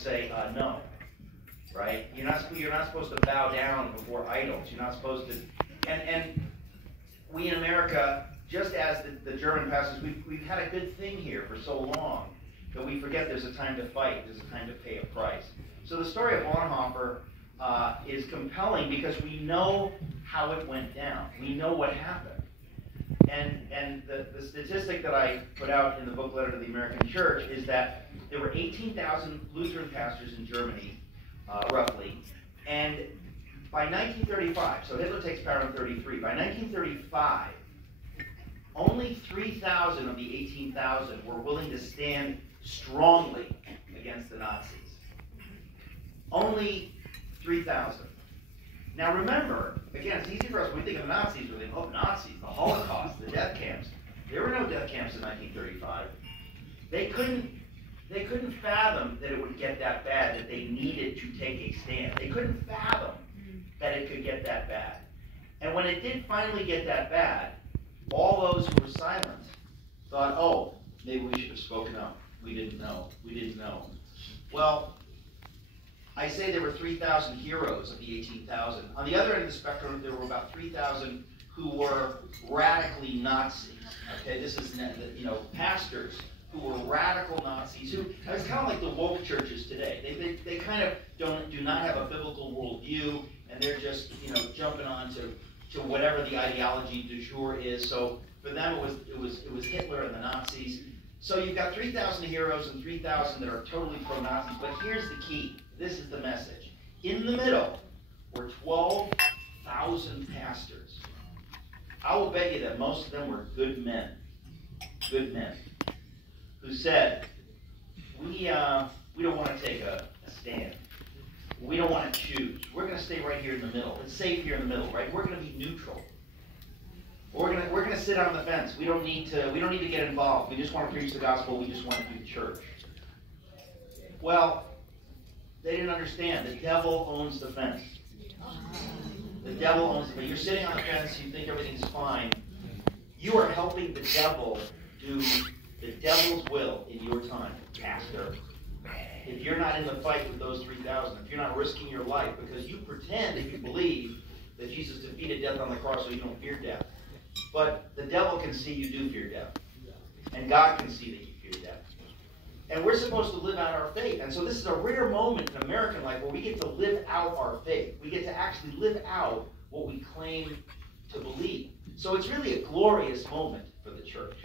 say no, right? You're not supposed to bow down before idols. You're not supposed to. And we in America, just as the German pastors, we've had a good thing here for so long that we forget there's a time to fight, there's a time to pay a price. So the story of Bonhoeffer is compelling because we know how it went down. We know what happened. And the statistic that I put out in the book Letter to the American Church is that there were 18,000 Lutheran pastors in Germany, roughly, and by 1935, so Hitler takes power in 33, by 1935, only 3,000 of the 18,000 were willing to stand strongly against the Nazis. Only 3,000. Now remember, again, it's easy for us when we think of Nazis, we think, oh, Nazis, the Holocaust, the death camps. There were no death camps in 1935. They couldn't fathom that it would get that bad, that they needed to take a stand. They couldn't fathom that it could get that bad. And when it did finally get that bad, all those who were silent thought, oh, maybe we should have spoken up. We didn't know. We didn't know. Well, I say there were 3,000 heroes of the 18,000. On the other end of the spectrum, there were about 3,000 who were radically Nazis. Okay, this is, pastors who were radical Nazis. Who it's kind of like the woke churches today. They kind of do not have a biblical worldview, and they're just jumping on to whatever the ideology du jour is. So for them, it was Hitler and the Nazis. So you've got 3,000 heroes and 3,000 that are totally pro-Nazis. But here's the key. This is the message. In the middle were 12,000 pastors. I will bet you that most of them were good men, who said, we don't want to take a stand. We don't want to choose. We're going to stay right here in the middle. It's safe here in the middle, right? We're going to be neutral. We're going to sit on the fence. We don't need to get involved. We just want to preach the gospel. We just want to do church. Well, they didn't understand. The devil owns the fence. The devil owns the fence. You're sitting on the fence. You think everything's fine. You are helping the devil do the devil's will in your time, pastor. If you're not in the fight with those 3,000, if you're not risking your life because you pretend that you believe that Jesus defeated death on the cross so you don't fear death. But the devil can see you do fear death. And God can see that you fear death. And we're supposed to live out our faith. And so this is a rare moment in American life where we get to live out our faith. We get to actually live out what we claim to believe. So it's really a glorious moment for the church.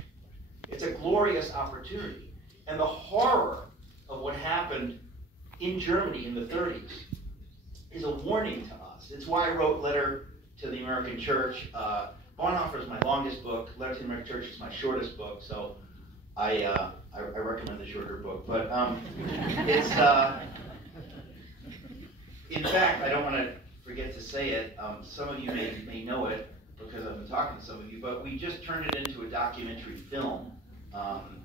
It's a glorious opportunity. And the horror of what happened in Germany in the 30s is a warning to us. It's why I wrote Letter to the American Church. Bonhoeffer is my longest book. Letter to the American Church is my shortest book, so I recommend the shorter book. But it's, in fact, I don't want to forget to say it. Some of you may know it because I've been talking to some of you, but we just turned it into a documentary film.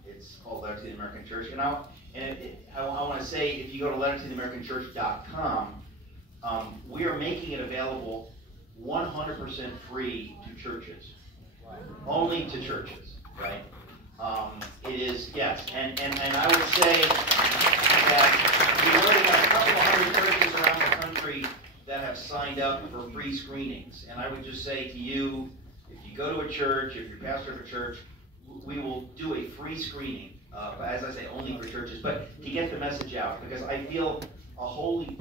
It's called Letter to the American Church. And I want to say, if you go to lettertotheamericanchurch.com, we are making it available 100% free to churches. Only to churches, right? It is, yes. And I would say that we've already got a couple of hundred churches around the country that have signed up for free screenings. And I would just say to you, if you go to a church, if you're pastor of a church, we will do a free screening, as I say, only for churches, but to get the message out, because I feel a holy